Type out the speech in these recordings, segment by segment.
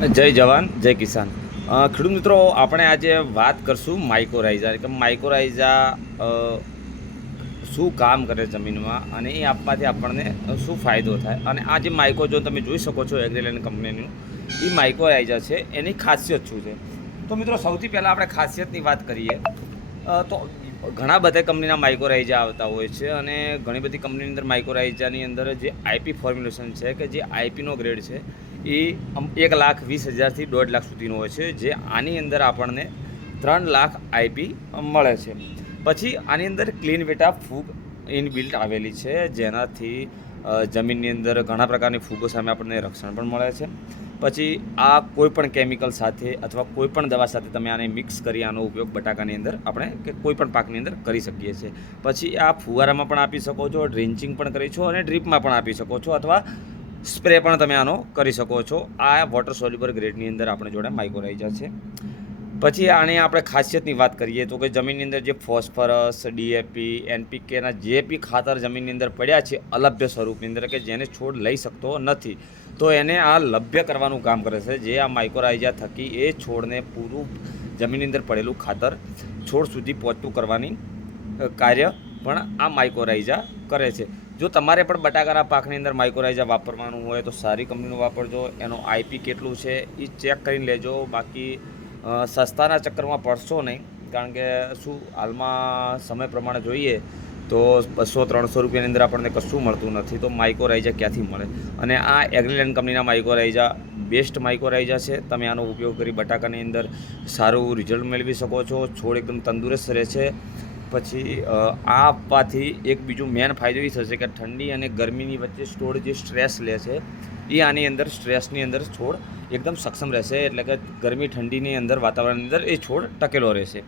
જય જવાન, જય કિસાન. ખેડૂત મિત્રો, આપણે આજે વાત કરશું માઇકોરાઇઝા કે માઇકોરાઇઝા શું કામ કરે જમીનમાં અને એ આપવાથી આપણને શું ફાયદો થાય? અને આ જે માઇકો જો તમે જોઈ શકો છો એગ્રીલેન્ડ કંપનીનું એ માઇકોરાઇઝા છે, એની ખાસિયત શું છે? તો મિત્રો, સૌથી પહેલાં આપણે ખાસિયતની વાત કરીએ. તો ઘણા બધા કંપનીના માઇકોરાઇઝા આવતા હોય છે અને ઘણી બધી કંપનીની અંદર માઇકોરાઇઝાની અંદર જે આઈપી ફોર્મ્યુલેશન છે કે જે આઈપીનો ગ્રેડ છે એ એક લાખ વીસ હજારથી દોઢ લાખ સુધીનો હોય છે, જે આની અંદર આપણને ત્રણ લાખ આઈપી મળે છે. પછી આની અંદર ક્લીન વેટા ફૂગ ઇનબિલ્ટ આવેલી છે, જેનાથી જમીનની અંદર ઘણા પ્રકારની ફૂગો સામે આપણને રક્ષણ પણ મળે છે. પછી આ કોઈપણ કેમિકલ સાથે અથવા કોઈપણ દવા સાથે તમે આને મિક્સ કરી આનો ઉપયોગ બટાકાની અંદર આપણે કે કોઈ પણ પાકની અંદર કરી શકીએ છીએ. પછી આ ફુવારામાં પણ આપી શકો છો, ડ્રિન્ચિંગ પણ કરી છો અને ડ્રીપમાં પણ આપી શકો છો, અથવા સ્પ્રે પણ તમે આનો કરી શકો છો. આ વોટર સોલ્યુબર ગ્રેડની અંદર આપણે જોડે માઇકોરાઇઝા છે. પછી આની આપણે ખાસિયતની વાત કરીએ તો કે જમીનની અંદર જે ફોસ્ફરસ ડીએપી એનપીકેના જે બી ખાતર જમીનની અંદર પડ્યા છે, અલભ્ય સ્વરૂપની અંદર કે જેને છોડ લઈ શકતો નથી, તો એને આ લભ્ય કરવાનું કામ કરે છે. જે આ માઇક્રોરાઇઝા થકી એ છોડને પૂરું જમીનની અંદર પડેલું ખાતર છોડ સુધી પહોંચતું કરવાની કાર્ય પણ આ માઇક્રોરાઇઝા કરે છે. જો તમારે પણ બટાકાના પાકની અંદર માઇક્રોરાઇઝા વાપરવાનું હોય તો સારી કંપનીનું વાપરજો, એનો આઈપી કેટલું છે એ ચેક કરીને લેજો, બાકી સસ્તાના ચક્કરમાં પડશો નહીં, કારણ કે શું હાલમાં સમય પ્રમાણે જોઈએ તો બસો ત્રણસો રૂપિયાની અંદર આપણને કશું મળતું નથી, તો માઇક્રોરાઇઝા ક્યાંથી મળે? અને આ એગ્રીલેન્ડ કંપનીના માઇક્રોરાઇઝા બેસ્ટ માઇક્રોરાઇઝા છે, તમે આનો ઉપયોગ કરી બટાકાની અંદર સારું રિઝલ્ટ મેળવી શકો છો, છોડ એકદમ તંદુરસ્ત રહે છે. પછી આ આપવાથી એક બીજું મેન ફાયદો એ થશે કે ઠંડી અને ગરમીની વચ્ચે છોડ જે સ્ટ્રેસ લે છે, એ આની અંદર સ્ટ્રેસની અંદર છોડ એકદમ સક્ષમ રહેશે. એટલે કે ગરમી ઠંડીની અંદર, વાતાવરણની અંદર એ છોડ ટકેલો રહેશે.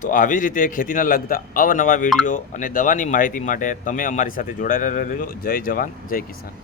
તો આવી રીતે ખેતીના લગતા અવનવા વીડિયો અને દવાની માહિતી માટે તમે અમારી સાથે જોડાયેલા રહેજો. જય જવાન, જય કિસાન.